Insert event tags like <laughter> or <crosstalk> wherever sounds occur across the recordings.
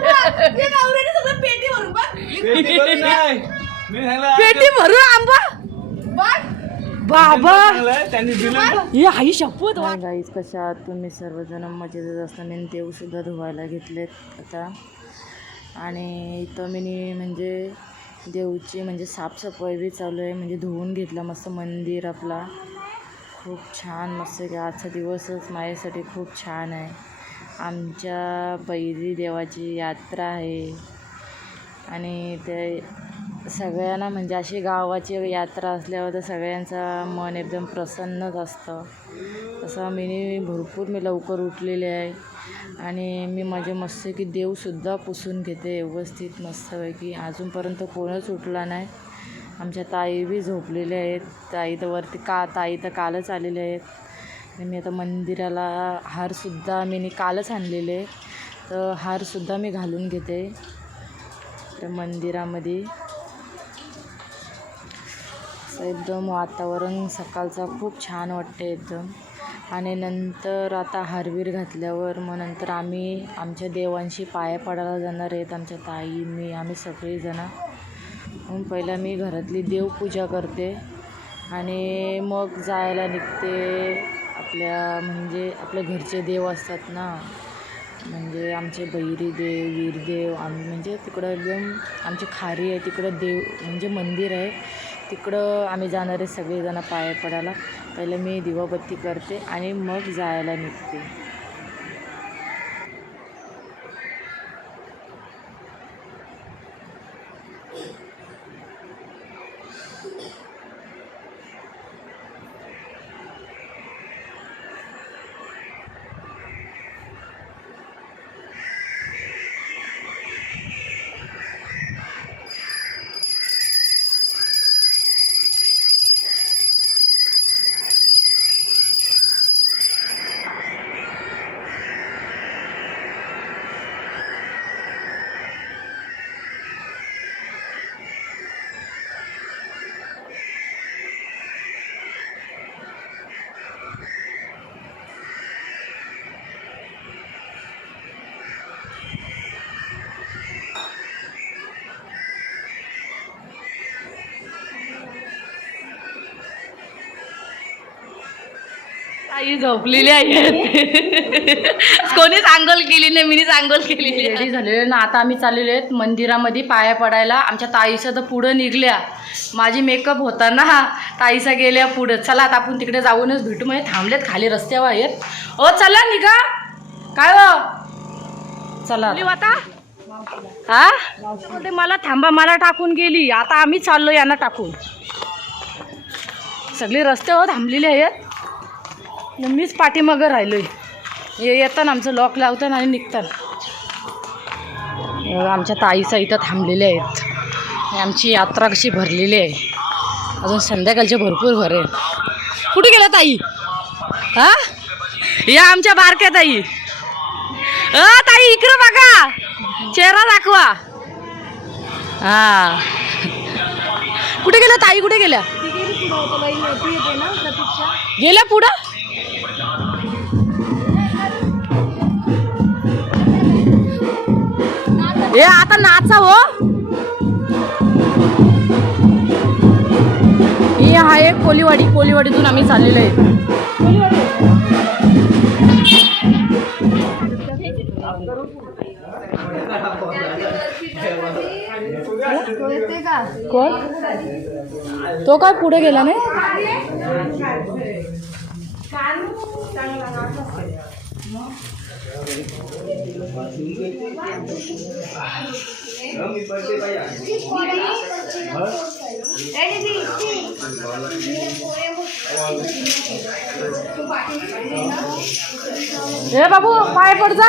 ते नवऱ्याने सगळं पेटी भरून बघ. पेटी भरून नाही. मी सांगलं, <laughs> पेटी भरून आंबा? बघ. बाबा! त्यांनी दिलं. हे आई शपथ गाईज कशा आहात? तुम्ही सर्वजण मजेतच असताना मी देवसुद्धा धुवायला घेतलेत आता. आणि इथं मी म्हणजे देवची म्हणजे साफसफाई बी चालू आहे. म्हणजे धुवून घेतलं मस्त मंदिर आपला. खूप छान मस्त की आजचा दिवसच माझ्यासाठी खूप छान आहे. आमच्या बैरी देवाची यात्रा आहे. आणि ते सगळ्यांना म्हणजे अशी गावाची यात्रा असल्यावर तर सगळ्यांचं मन एकदम प्रसन्नच असतं. तसं मी भरपूर मी लवकर उठलेले आहे. आणि मी माझे मस्त की देवसुद्धा पुसून घेते व्यवस्थित मस्तपैकी. अजूनपर्यंत कोणच उठला नाही. आमच्या ताई बी झोपलेल्या आहेत. ताई तर वरती का ताई तर कालच आलेले आहेत. आणि मी आता मंदिराला हारसुद्धा मी कालच आणलेले. तर हारसुद्धा मी घालून घेते. त्या मंदिरामध्ये असं एकदम वातावरण सकाळचा खूप छान वाटते एकदम. आणि नंतर आता हारवीर घातल्यावर मग नंतर आम्ही आमच्या देवांशी पाया पडायला जाणार आहेत आमच्या ताई मी आम्ही सगळेजणं. म्हणून पहिला मी घरातली देवपूजा करते. आणि मग जायला निघते आपल्या म्हणजे आपल्या घरचे देव असतात ना म्हणजे आमचे बैरी देव वीरदेव आम्ही म्हणजे तिकडं एकदम आमची खारी आहे तिकडं देव म्हणजे मंदिर आहे. तिकडं आम्ही जाणारे सगळेजणं पाया पडायला. पहिले मी दिवाबत्ती करते आणि मग जायला निघते. आई झोपलेली आहे. कोणीच आंघोळ केली नाही मीच आंघोळ केलेली रेडी झालेले ना आता आम्ही चाललेलो आहेत मंदिरामध्ये पाया पडायला. आमच्या ताईचं तर पुढं निघल्या. माझी मेकअप होता ना ताईचा गेल्या पुढं. चला आता आपण तिकडे जाऊनच भेटू. म्हणजे थांबलेत खाली रस्त्यावर आहेत. ओ चला निघा. काय हो? चला आता. हा? ते मला थांबा मला टाकून गेली. आता आम्ही चाललो यांना टाकून. सगळे रस्त्यावर थांबलेले आहेत. मीच पाठीमागं राहिलो आहे येताना आमचं लॉक लावताना आणि निघताना. आमच्या ताईचा इथं थांबलेले आहेत. आमची यात्रा कशी भरलेली आहे. अजून संध्याकाळचे भरपूर भर आहे कुठे गेला ताई? हा? या आमच्या बारक्या ताई. अ ताई इकडं बघा. चेहरा दाखवा. हा. कुठे गेल्या ताई? कुठे गेल्या? गेल्या पुढं? हे आता नाचा हो. ही हा एक कोलीवाडी कोलीवाडीतून आम्ही चाललेलो आहे. कोण? तो काय पुढे गेला नाही? ए बाबू पाय पड जा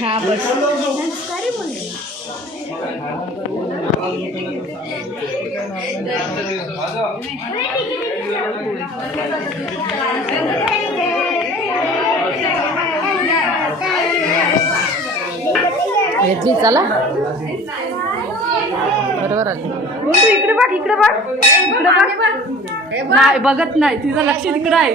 हा बस. घेतली चला. बरोबर आली इकडे बघ इकडे बघ. इकडे बघ. नाही बघत नाही. तिचं लक्ष तिकडं आहे?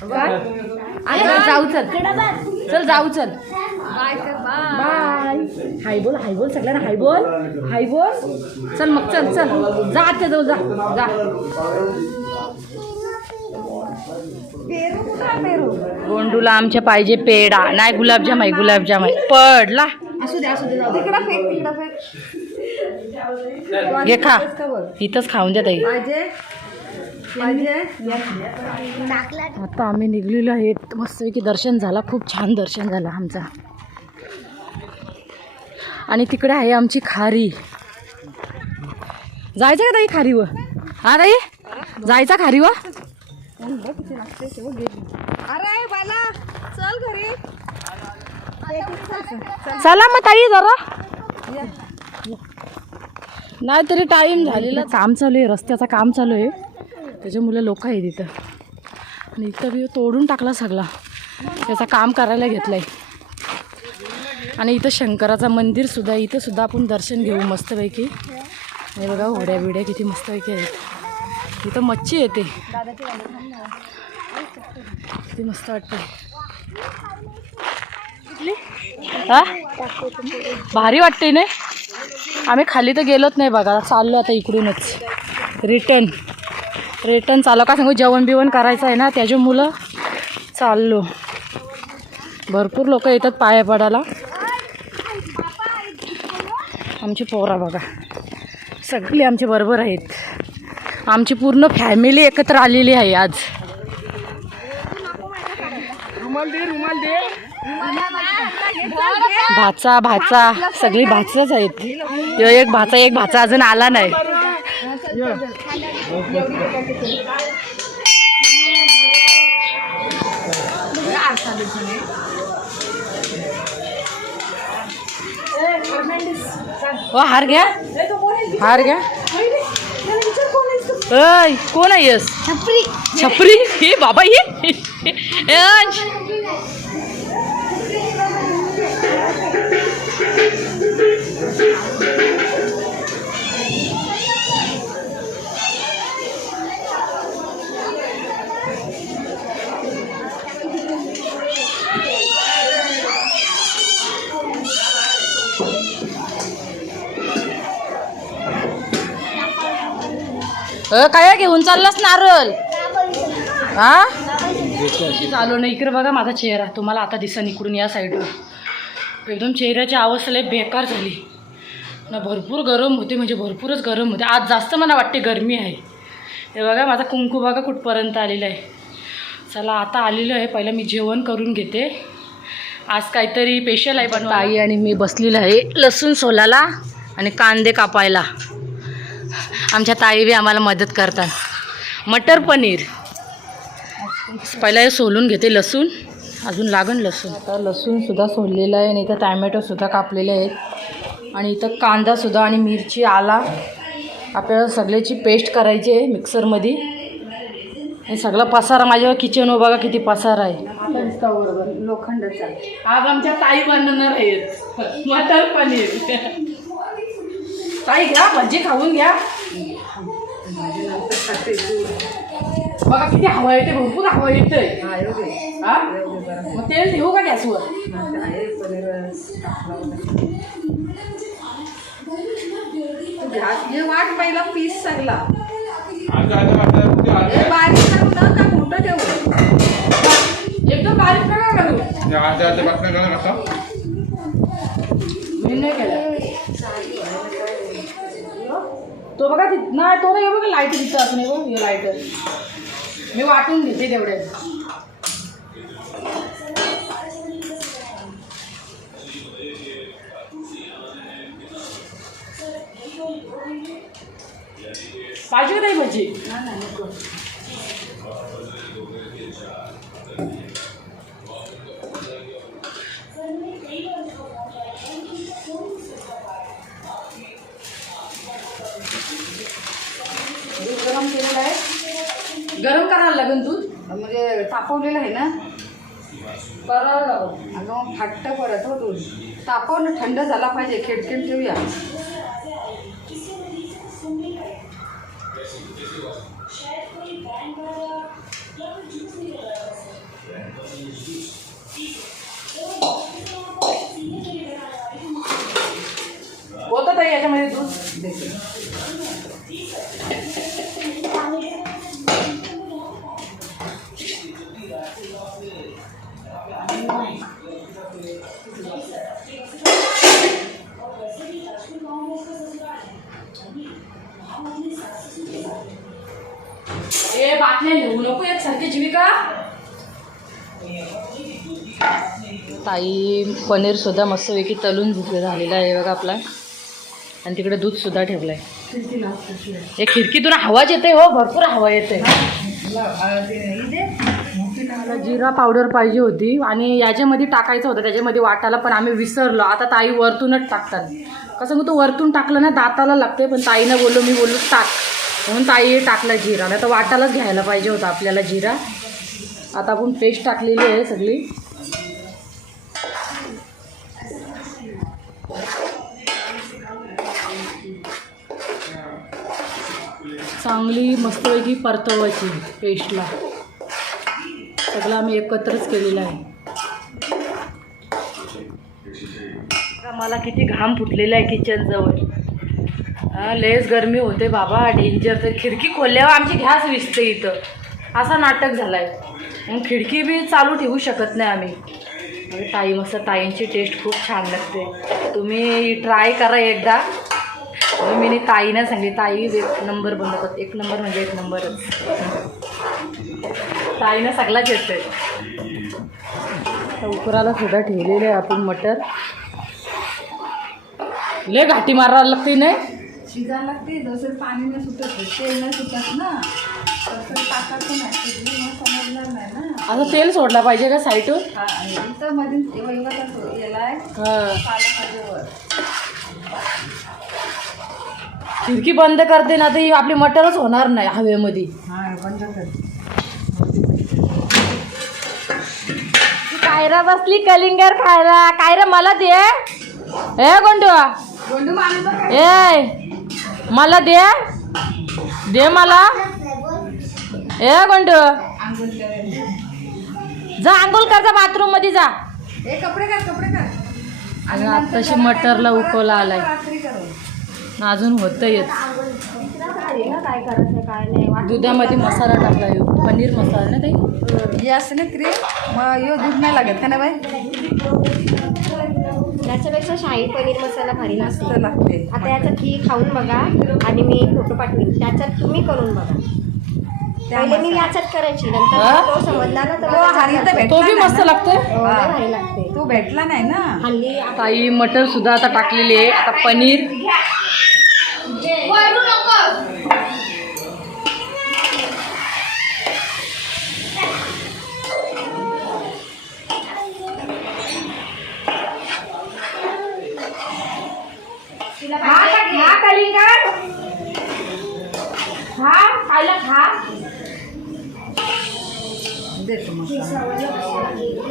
चल जाऊ चल. चल जाऊ चल. बाय हाय बोल हाय बोल सगळ्यांना. हाय बोल. हाय बोल. चल मग चल चल. जा आत्या जाऊ जा. जा. गोंडूला आमच्या पाहिजे पेडा नाही गुलाबजाम आहे गुलाबजाम आहे पडला घे खा. इथंच खाऊन द्या ताई. आता आम्ही निघलेलो आहे मस्तपैकी दर्शन झाला. खूप छान दर्शन झालं आमचा. आणि तिकडे आहे आमची खारी. जायचं का ताई खारीवर? हा ताई? जायचा खारीवर? अरे बाला चल घरी. चला मग ताई जरा. नाही तरी टाईम झालेला. काम चालू आहे रस्त्याचं काम चालू आहे. त्याच्यामुळे लोक आहे तिथं आणि इथं बी तोडून टाकला सगळा. त्याचं काम करायला घेतलंय. आणि इथं शंकराचं मंदिर सुद्धा इथं सुद्धा आपण दर्शन घेऊ मस्तपैकी. आणि बघा होड्या बिड्या किती मस्तपैकी आहेत. इथं मच्छी येते किती मस्त वाटते. हा? भारी वाटते ना आम्ही खाली तर गेलोच नाही बघा. चाललो आता इकडूनच. रिटर्न रिटर्न चाललो का सांगू? जेवण बिवण करायचं आहे ना त्याच्या मुलं चाललो. भरपूर लोक येतात पाया पडायला. आमची पोरा बघा. सगळी आमचे बरोबर आहेत. आमची पूर्ण फॅमिली एकत्र आलेली आहे आज. भाचा भाचा. सगळी भाचाच आहेत. एक भाचा एक भाचा अजून आला नाही. हो हार घ्या. हार घ्या. ऐ कोण आहे यस छपरी? हे बाबा ये <laughs> काय घेऊन चाललास नारळ हा? चालू नाही. इकडे बघा माझा चेहरा. तुम्हाला आता दिसन इकडून या साईडवर एकदम चेहऱ्याची अवस्था लय बेकार झाली. ना भरपूर गरम होते म्हणजे भरपूरच गरम होते. आज जास्त मला वाटते गरमी आहे. हे बघा माझा कुंकू बघा कुठपर्यंत आलेला आहे. चला आता आलेलो आहे. पहिलं मी जेवण करून घेते. आज काहीतरी स्पेशल आहे बनवा आई आणि मी बसलेलं आहे लसूण सोलाला आणि कांदे कापायला. आमच्या ताई बी आम्हाला मदत करतात. मटर पनीर. पहिला हे सोलून घेते लसूण अजून लागन लसूण. आता लसूणसुद्धा सोललेलं आहे आणि इथं टॅमॅटोसुद्धा कापलेले आहेत. आणि इथं कांदासुद्धा आणि मिरची आला. आपल्याला सगळ्याची पेस्ट करायची आहे मिक्सरमध्ये आणि सगळा पसारा माझ्या किचन बघा किती पसारा आहे. लोखंडाचा. आज आमच्या ताई बनवणार आहेत. मटर पनीर. ताई घ्या भजी खाऊन घ्या. बघा किती हवा येते भरपूर हवा येते हा? मग तेल ठेवू का गॅसवर? हे वाट पहिला पीस सगळा. आता आता वाटतं ते हे आता- बारीक करू ना का मोठं ठेवू एकदम बारीक नका करू मी नाही केलं तो बघा ती नाही तो नाही बघा लाइट तिथं नाही बघ हे लायटर मी वाटून घेते तेवढे पाहिजे का ताई भजी? लागेल दूध. म्हणजे तापवलेलं आहे ना? करायला अगं फाटतं परत हो दूध. तापवलं थंड झाला पाहिजे. खेडखेड ठेवूया. सारखी जीविका? ताई पनीर सुद्धा मस्तपैकी तलून झालेला आहे बघा आपला. आणि तिकडे दूध सुद्धा ठेवलं आहे या खिडकीतून आवाज येते हो भरपूर हवा येते जिरा पावडर पाहिजे होती आणि याच्यामध्ये टाकायचं होतं त्याच्यामध्ये वाटायला पण आम्ही विसरलो. आता ताई वरतूनच टाकतात. कसं मग तो वरतून टाकलं ना दाताला लागते पण ताईनं बोललो मी बोललो टाक. म्हणून ताई टाकला जिरा. नाही तर वाटालाच घ्यायला पाहिजे होता आपल्याला जिरा. आता आपण पेस्ट टाकलेली आहे सगळी. चांगली मस्तपैकी परतवायची पेस्टला सगळं आम्ही एकत्रच केलेलं आहे. मला किती घाम फुटलेला आहे किचनजवळ हा लेस गरमी होते बाबा डेंजर. तर खिडकी खोलल्यावर आमची घ्यास विसते इथं. असा नाटक झाला आहे मग खिडकी बी चालू ठेवू शकत नाही आम्ही. ताई मस्त ताईंची टेस्ट खूप छान लागते. तुम्ही ट्राय करा एकदा. म्हणून मी ताईनं सांगली ताई एक नंबर बनवतात एक नंबर म्हणजे एक नंबरच ताईनं सगळाच येतोय. उकराला सुद्धा ठेवलेलं आहे आपण मटर. लय घाटी मारायला लागते नाही? शिजायला लागते जसं पाणी न सुटत तेल न सुटत ना तसं टाकायचं नाही मग समजणार नाही ना. असं तेल सोडला पाहिजे का साईडवर हा आणि इथं मध्ये वैवत गेलाय हां. पाला वर. खिडकी बंद करते ना तर ही आपली मटरच होणार नाही हवेमध्ये. हा बंद कर. कायरा बसली कलिंगर खायला. कायरा मला दे. ए गोंडू. गोंडू माणूस. ए. मला दे. दे मला. ए गोंडू. जा आंघोळ कर जा बाथरूममध्ये जा. कपडे कर कपडे कर जरा मटरला उकवला आलाय. अजून होतं येत. काय करायचं काय नाही दुधामध्ये मसाला टाकला ह्यो. पनीर मसाला ना ताई? हे असते ना क्रीम. मग यो दूध नाही लागत का ना बाई? त्याच्यापेक्षा शाही पनीर मसाला भारी लागतो. मस्त लागते. आता याच्यात ही खाऊन बघा आणि मी फोटो पाठवीन. त्याच्यात तुम्ही करून बघा. पहिले मी याच्यात करायची नंतर? तो समजला ना तर तो मग हरी तर भेटला तो बी नाही मस्त ना. लागतोय? हो, लय भारी लागते तो भेटला नाही ना? हल्ली ताई मटर सुद्धा आता टाकलेली आहे. आता पनीर. खा कलिंगड खा खायला खा देतो मसाला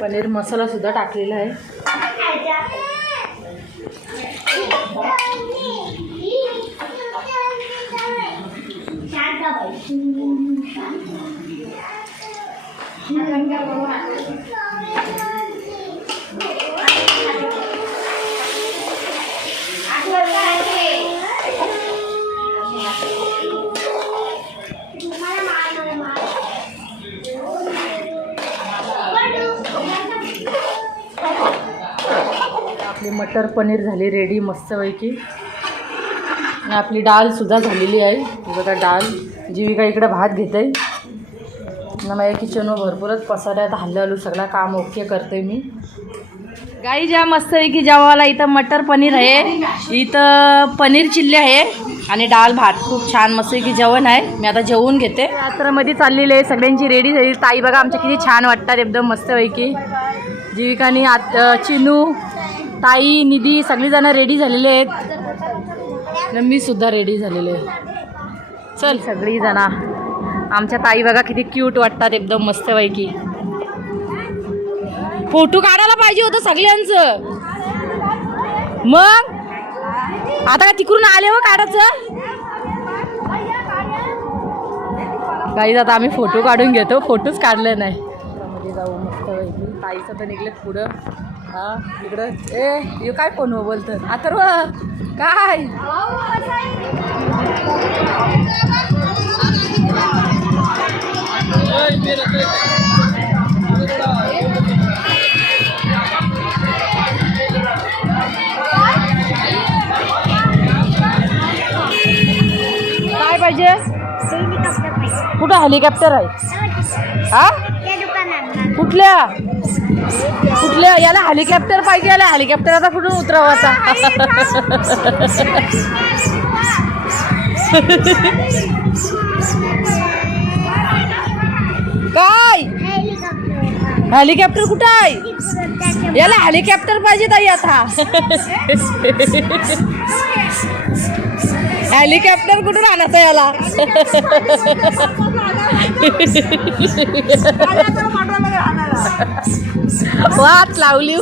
पनीर मसाला सुद्धा टाकलेला आहे. आपली मटर पनीर झाली रेडी मस्तपैकी. आपली डाळ सुद्धा झालेली आहे. बघा डाळ. जीविका इकडं भात घेते. ना माझ्या किचनवर भरपूरच पसाऱ्यात हल्लू हल्लू सगळा काम ओके करते मी. गाई ज्या मस्त आहे की जेवायला इथं मटर पनीर आहे. इथं पनीर चिल्ली आहे आणि डाळ भात. खूप छान मस्त आहे की जेवण आहे. मी आता जेवून घेते. यात्रामध्ये चाललेली आहे. सगळ्यांची रेडी झाली. ताई बघा आमच्या किती छान वाटतात. एकदम मस्तपैकी जीविकानी आत चिनू ताई निधी सगळीजणं रेडी झालेले आहेत. मी सुद्धा रेडी झालेले आहे. चल सगळीजणं. आमच्या ताई बघा किती क्यूट वाटतात एकदम मस्तपैकी. फोटो काढायला पाहिजे होतं सगळ्यांचं. मग? आता का तिकडून आले हो काढायचं? काही आता आम्ही फोटो काढून घेतो. फोटोच काढले नाही. जाऊ मस्त ताईचं तर निघलेत पुढं. हा इकडं. ए हे काय फोन बोलतं अथर्व काय? काय पाहिजे? कुठं हेलिकॉप्टर आहे? हा? कुठल्या? कुठल्या? याला हेलिकॉप्टर पाहिजे याला हेलिकॉप्टर आता कुठून उतरावं आता? <laughs> <laughs> काय? हेलिकॉप्टर कुठं आहे? याला हेलिकॉप्टर पाहिजे ताई आता. हेलिकॉप्टर कुठून आणायचं याला? वाट लावली.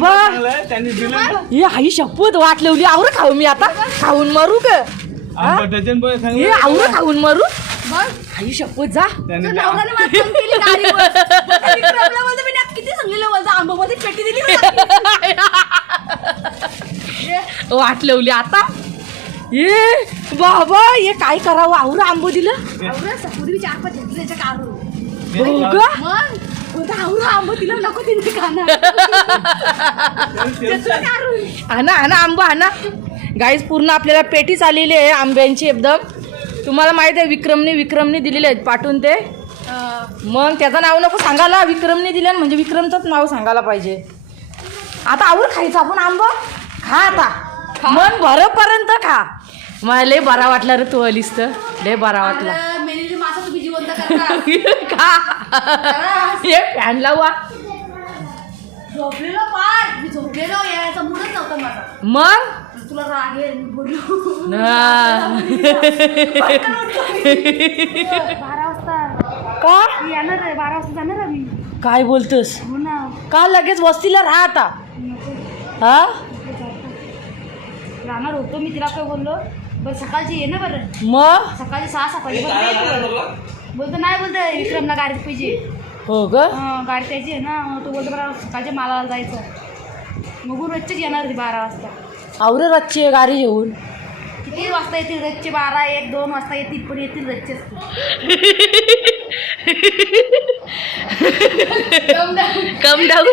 बाबा त्यांनी दिलं हे आई शपथ वाट लावली आवर खाऊ मी आता. खाऊन मारू ग. डझन हे आवर खाऊन मारू. आई शपथ जा. त्यांनी <laughs> वाट लावली आता. ये बाबा हे काय करावं? आवर आंबो दिलं. हो का <laughs> आणा आणा आंबा आणा. गाईज पूर्ण आपल्याला पेटीच आलेली आहे आंब्यांची एकदम. तुम्हाला माहिती आहे विक्रमने विक्रमने दिलेले आहेत पाठवून ते. मग त्याचं नाव नको सांगायला. विक्रमने दिले म्हणजे विक्रमचंच नाव सांगायला पाहिजे. आता आवर खायचं आपण आंबा? खा आता. मन भरपर्यंत खा. मला लय बरा वाटला रे तू अलीस तर. लय बरा वाटला. का? हे फॅन लावा. झोपलेलो पाठ मी झोपलेलो यायचा मूडच नव्हता माझा. मग? तुला राग येईल मी बोललो. बारा वाजता. का? मी येणार आहे बारा वाजता जाणार आहे मी. काय बोलतोस? हो ना. का लगेच वस्तीला राहा आता? हा? राहणार होतो मी तिला काय बोललो? बरं सकाळची ये ना बरं. मग? सकाळी सहा सकाळी बोलतो नाही बोलतो विक्रमला गाडीत पाहिजे. हो ग हं, गाडी त्याची आहे ना तो बोलतो बरं सकाळच्या मालाला जायचं. मग रोजचीच येणार होती बारा वाजता. आवर रच्ची गाडी घेऊन? किती वाजता येतील रोजचे? बारा एक दोन वाजता येतील पण येतील रोजचेच कम डाऊन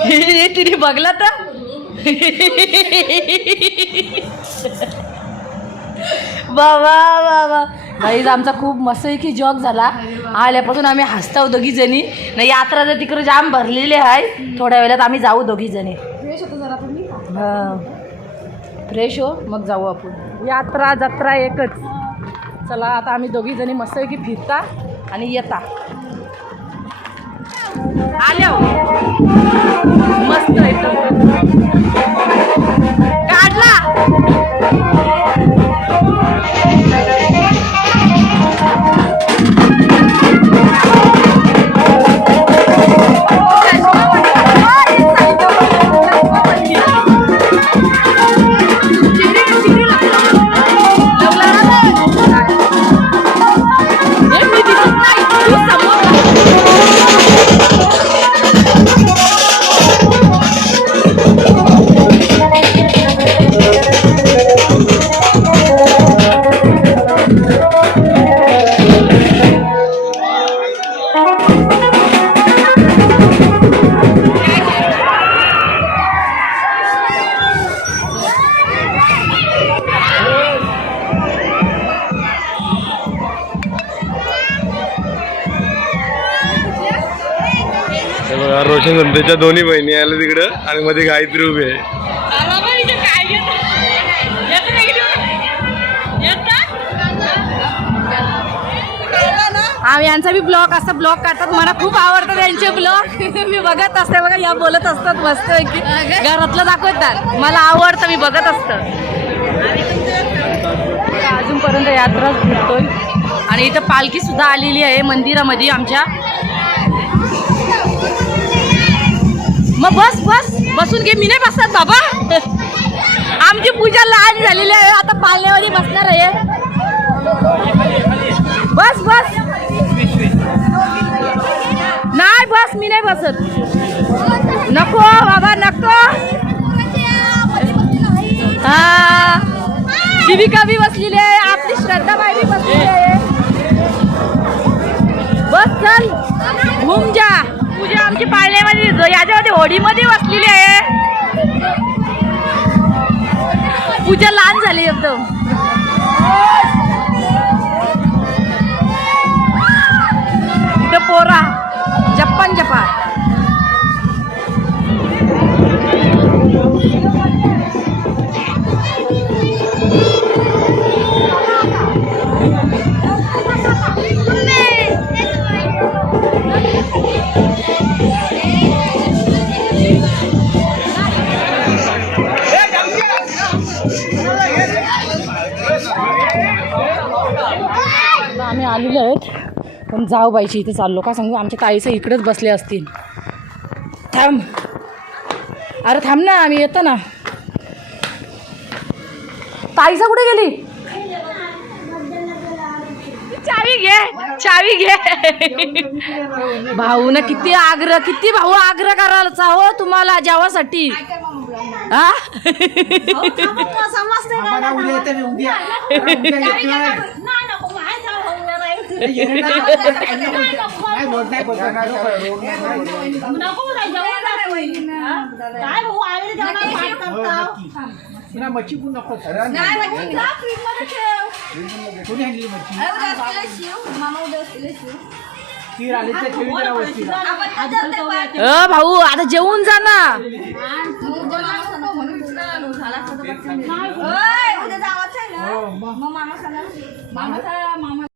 हे तिने बघला तर? बाबा बाबा. गाईज आमचा खूप मस्तपैकी जॉग झाला. आल्यापासून आम्ही हसताव दोघी जणी नाही यात्रा जर तिकडे जाम भरलेली आहे. थोड्या वेळात आम्ही जाऊ दोघी जणी हा. फ्रेश हो मग जाऊ आपण. यात्रा जत्रा एकच. चला आता आम्ही दोघी जणी मस्तपैकी फिरता आणि येता. आल्या हो. मस्त एकदम त्याच्या दोन्ही बहिणी आल्या तिकडं आणि मध्ये गायत्री उभी आहे. यांचा बी ब्लॉग असता ब्लॉग काढतात. मला खूप आवडतात त्यांचे ब्लॉग. <laughs> मी बघत असते बघा या बोलत असतात मस्त की घरातलं दाखवतात मला आवडतं मी बघत असतं. अजूनपर्यंत यात्रा फिरतोय. आणि इथं पालखी सुद्धा आलेली आहे मंदिरामध्ये आमच्या. मग बस बस. बसून घे. मी नाही बसत बाबा. आमची पूजा लहान झालेली आहे. आता पालण्यामध्ये बसणार आहे. बस बस. नाही बस मी नाही बसत. नको बाबा नको. हा. जीविका बी बसलेली आहे. आपली श्रद्धाबाई बी बसलेली आहे. बस चल. घुम जा. पूजा आमची पाळण्यामध्ये याच्यामध्ये होडीमध्ये बसलेली आहे. पूजा लहान झाली एकदम. जाऊ बाईची इथे चाललो. का सांगू आमच्या ताईचं इकडेच बसले असतील. थांब. अरे थांब ना आम्ही येतो ना. ताईचा कुठे गेली? चावी घे चावी घे. भाऊ ना किती आग्रह किती भाऊ आग्रह करायचा हो तुम्हाला जेवासाठी. हा मच्छी पण नको कोणी आणली मच्छी ती राहिली तर ठेवी जरा वस्तीला अ भाऊ आता जेवून जा ना उद्या जावाच आहे ना मग मामा सांगा मामा